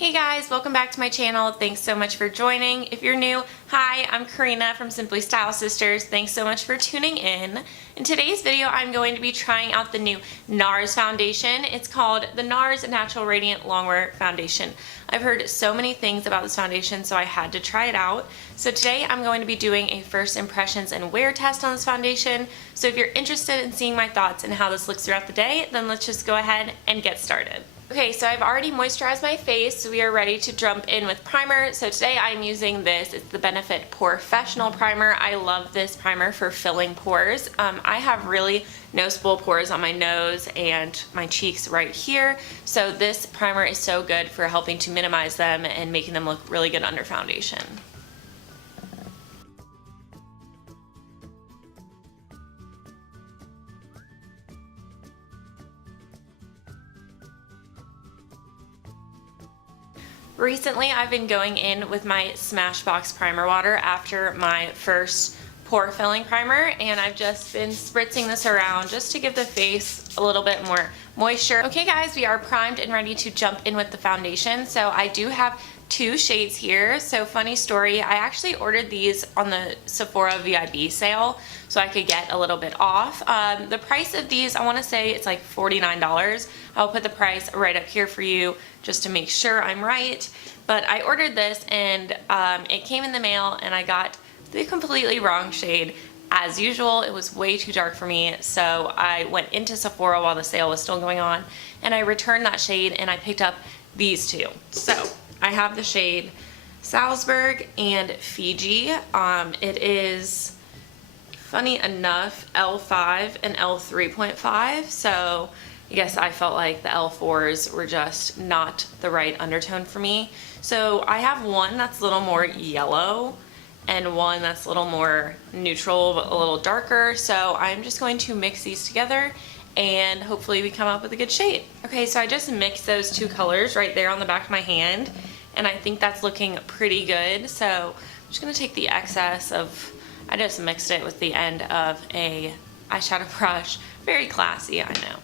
Hey guys, welcome back to my channel. Thanks so much for joining. If you're new, hi, I'm Karina from Simply Style Sisters. Thanks so much for tuning in. In today's video, I'm going to be trying out the new Nars Foundation. It's called the Nars Radiant Longwear Foundation. I've heard so many things about this foundation, so I had to try it out. So today I'm going to be doing a first impressions and wear test on this foundation. So if you're interested in seeing my thoughts and how this looks throughout the day, then let's just go ahead and get started. Okay, so I've already moisturized my face, so we are ready to jump in with primer. So today I'm using this. It's the Benefit Professional Primer. I love this primer for filling pores. I have really noticeable pores on my nose and my cheeks right here, so this primer is so good for helping to minimize them and making them look really good under foundation. Recently, I've been going in with my Smashbox primer water after my first pore filling primer, and I've just been spritzing this around just to give the face a little bit more moisture. Okay guys, we are primed and ready to jump in with the foundation. So I do have two shades here. So funny story, I actually ordered these on the Sephora VIB sale so I could get a little bit off. The price of these, I want to say it's like $49. I'll put the price right up here for you just to make sure I'm right. But I ordered this and it came in the mail and I got the completely wrong shade. As usual, it was way too dark for me, so I went into Sephora while the sale was still going on and I returned that shade and I picked up these two. So I have the shade Salzburg and Fiji. It is, funny enough, L5 and L3.5, so I guess I felt like the L4s were just not the right undertone for me. So I have one that's a little more yellow and one that's a little more neutral but a little darker, so I'm just going to mix these together and hopefully we come up with a good shade. Okay, so I just mixed those two colors right there on the back of my hand and I think that's looking pretty good. So I'm just going to take the excess of, I just mixed it with the end of a eyeshadow brush. Very classy, I know.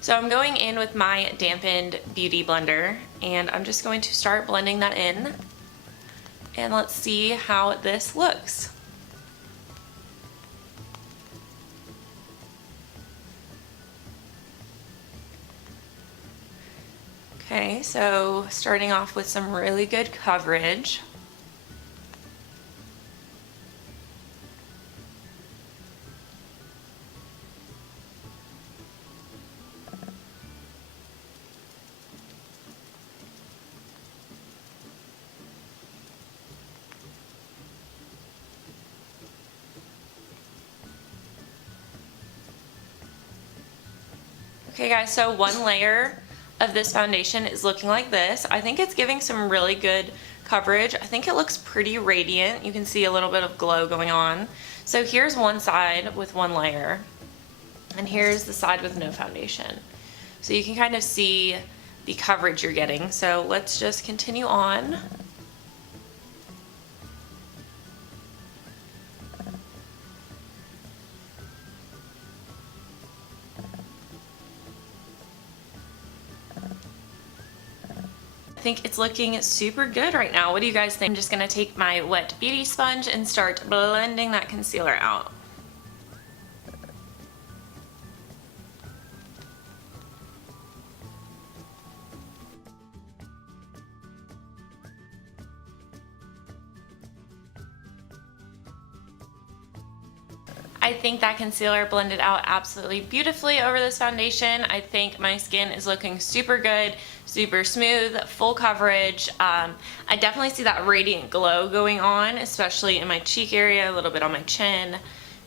So I'm going in with my dampened beauty blender and I'm just going to start blending that in. And let's see how this looks. Okay, so starting off with some really good coverage. Okay guys, so one layer of this foundation is looking like this. I think it's giving some really good coverage. I think it looks pretty radiant. You can see a little bit of glow going on. So here's one side with one layer, and here's the side with no foundation. So you can kind of see the coverage you're getting. So let's just continue on. I think it's looking super good right now. What do you guys think? I'm just gonna take my wet beauty sponge and start blending that concealer out. I think that concealer blended out absolutely beautifully over this foundation. I think my skin is looking super good, super smooth, full coverage. I definitely see that radiant glow going on, especially in my cheek area, a little bit on my chin,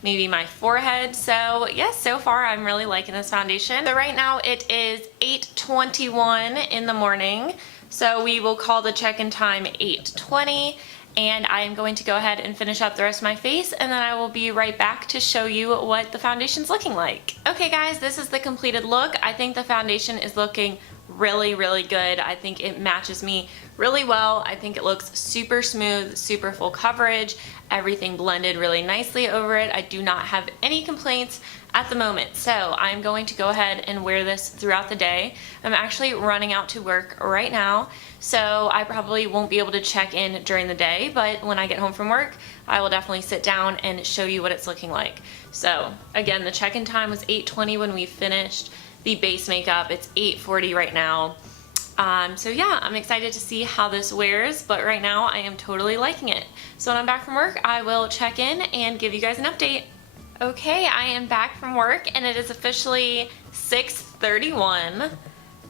maybe my forehead. So yes, so far I'm really liking this foundation. So right now it is 8:21 in the morning. So we will call the check-in time 8:20. And I am going to go ahead and finish up the rest of my face and then I will be right back to show you what the foundation's looking like. Okay guys, this is the completed look. I think the foundation is looking really, really good. I think it matches me really well. I think it looks super smooth, super full coverage, everything blended really nicely over it. I do not have any complaints at the moment. So I'm going to go ahead and wear this throughout the day. I'm actually running out to work right now, so I probably won't be able to check in during the day, but when I get home from work, I will definitely sit down and show you what it's looking like. So again, the check-in time was 8:20 when we finished the base makeup. It's 8:40 right now. So yeah, I'm excited to see how this wears, but right now I am totally liking it. So when I'm back from work, I will check in and give you guys an update. Okay, I am back from work and it is officially 6:31.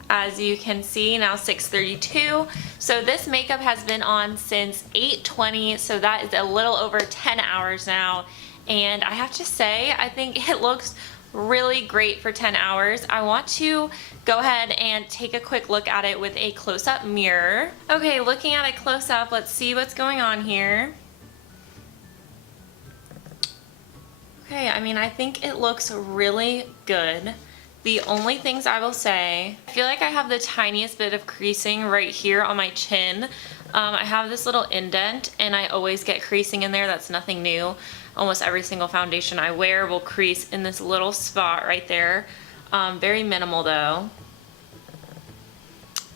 As you can see, now 6:32. So this makeup has been on since 8:20, so that is a little over 10 hours now. And I have to say, I think it looks really great for 10 hours. I want to go ahead and take a quick look at it with a close-up mirror. Okay, looking at it close up, let's see what's going on here. Okay, I mean, I think it looks really good. The only things I will say, I feel like I have the tiniest bit of creasing right here on my chin. I have this little indent and I always get creasing in there. That's nothing new. Almost every single foundation I wear will crease in this little spot right there. Very minimal though.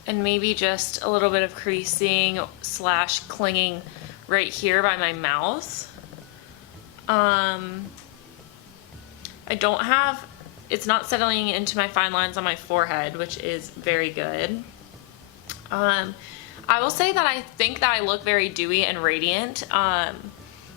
And maybe just a little bit of creasing slash clinging right here by my mouth. I don't have, it's not settling into my fine lines on my forehead, which is very good. I will say that I think that I look very dewy and radiant.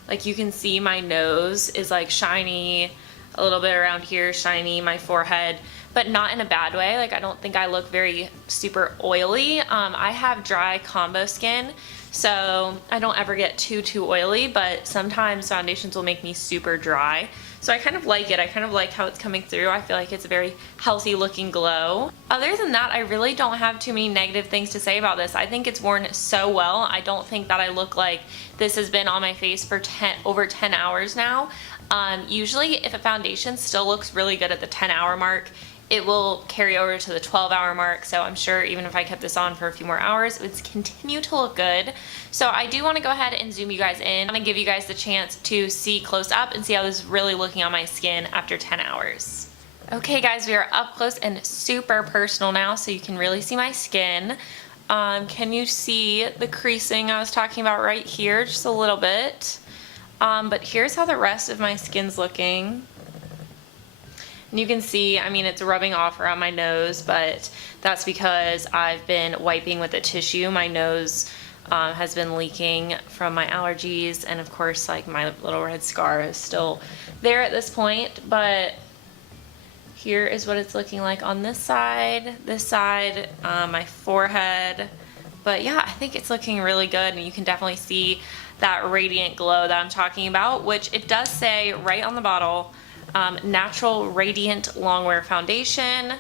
Like you can see my nose is like shiny, a little bit around here shiny, my forehead, but not in a bad way. Like I don't think I look very super oily. I have dry combo skin, so I don't ever get too oily, but sometimes foundations will make me super dry. So I kind of like it. I kind of like how it's coming through. I feel like it's a very healthy looking glow. Other than that, I really don't have too many negative things to say about this. I think it's worn so well. I don't think that I look like this has been on my face for over 10 hours now. Usually if a foundation still looks really good at the 10-hour mark, it will carry over to the 12-hour mark, so I'm sure even if I kept this on for a few more hours, it would continue to look good. So I do want to go ahead and zoom you guys in. I'm going to give you guys the chance to see close up and see how this is really looking on my skin after 10 hours. Okay guys, we are up close and super personal now, so you can really see my skin. Can you see the creasing I was talking about right here? Just a little bit. But here's how the rest of my skin's looking. And you can see, I mean, it's rubbing off around my nose, but that's because I've been wiping with a tissue. My nose has been leaking from my allergies, and of course, like my little red scar is still there at this point, but here is what it's looking like on this side, my forehead. But yeah, I think it's looking really good, and you can definitely see that radiant glow that I'm talking about, which it does say right on the bottle, Nars Radiant Longwear Foundation.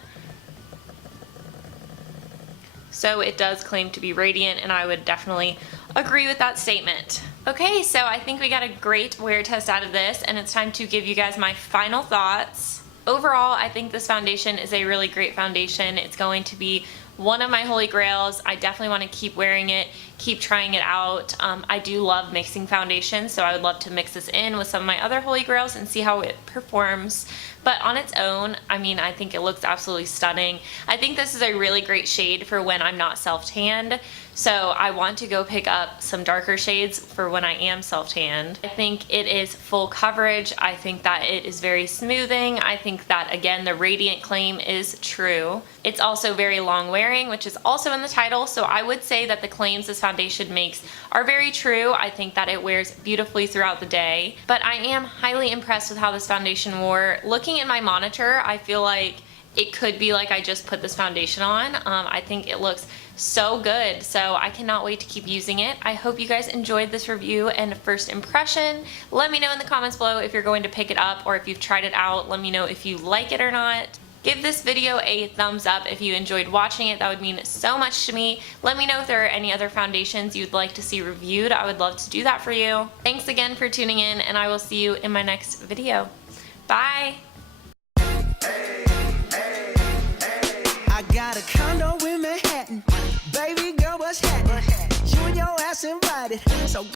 So it does claim to be radiant, and I would definitely agree with that statement. Okay, so I think we got a great wear test out of this, and it's time to give you guys my final thoughts. Overall, I think this foundation is a really great foundation. It's going to be one of my holy grails. I definitely want to keep wearing it, keep trying it out. I do love mixing foundations, so I would love to mix this in with some of my other holy grails and see how it performs. But on its own, I mean, I think it looks absolutely stunning. I think this is a really great shade for when I'm not self-tanned. So I want to go pick up some darker shades for when I am self-tanned. I think it is full coverage. I think that it is very smoothing. I think that, again, the radiant claim is true. It's also very long wearing, which is also in the title. So I would say that the claims this foundation makes are very true. I think that it wears beautifully throughout the day. But I am highly impressed with how this foundation wore. Looking at my monitor, I feel like it could be like I just put this foundation on. I think it looks so good, so I cannot wait to keep using it. I hope you guys enjoyed this review and first impression. Let me know in the comments below if you're going to pick it up or if you've tried it out. Let me know if you like it or not. Give this video a thumbs up if you enjoyed watching it. That would mean so much to me. Let me know if there are any other foundations you'd like to see reviewed. I would love to do that for you. Thanks again for tuning in, and I will see you in my next video. Bye! got a condo in Manhattan. Baby girl, what's happening? You and your ass invited. So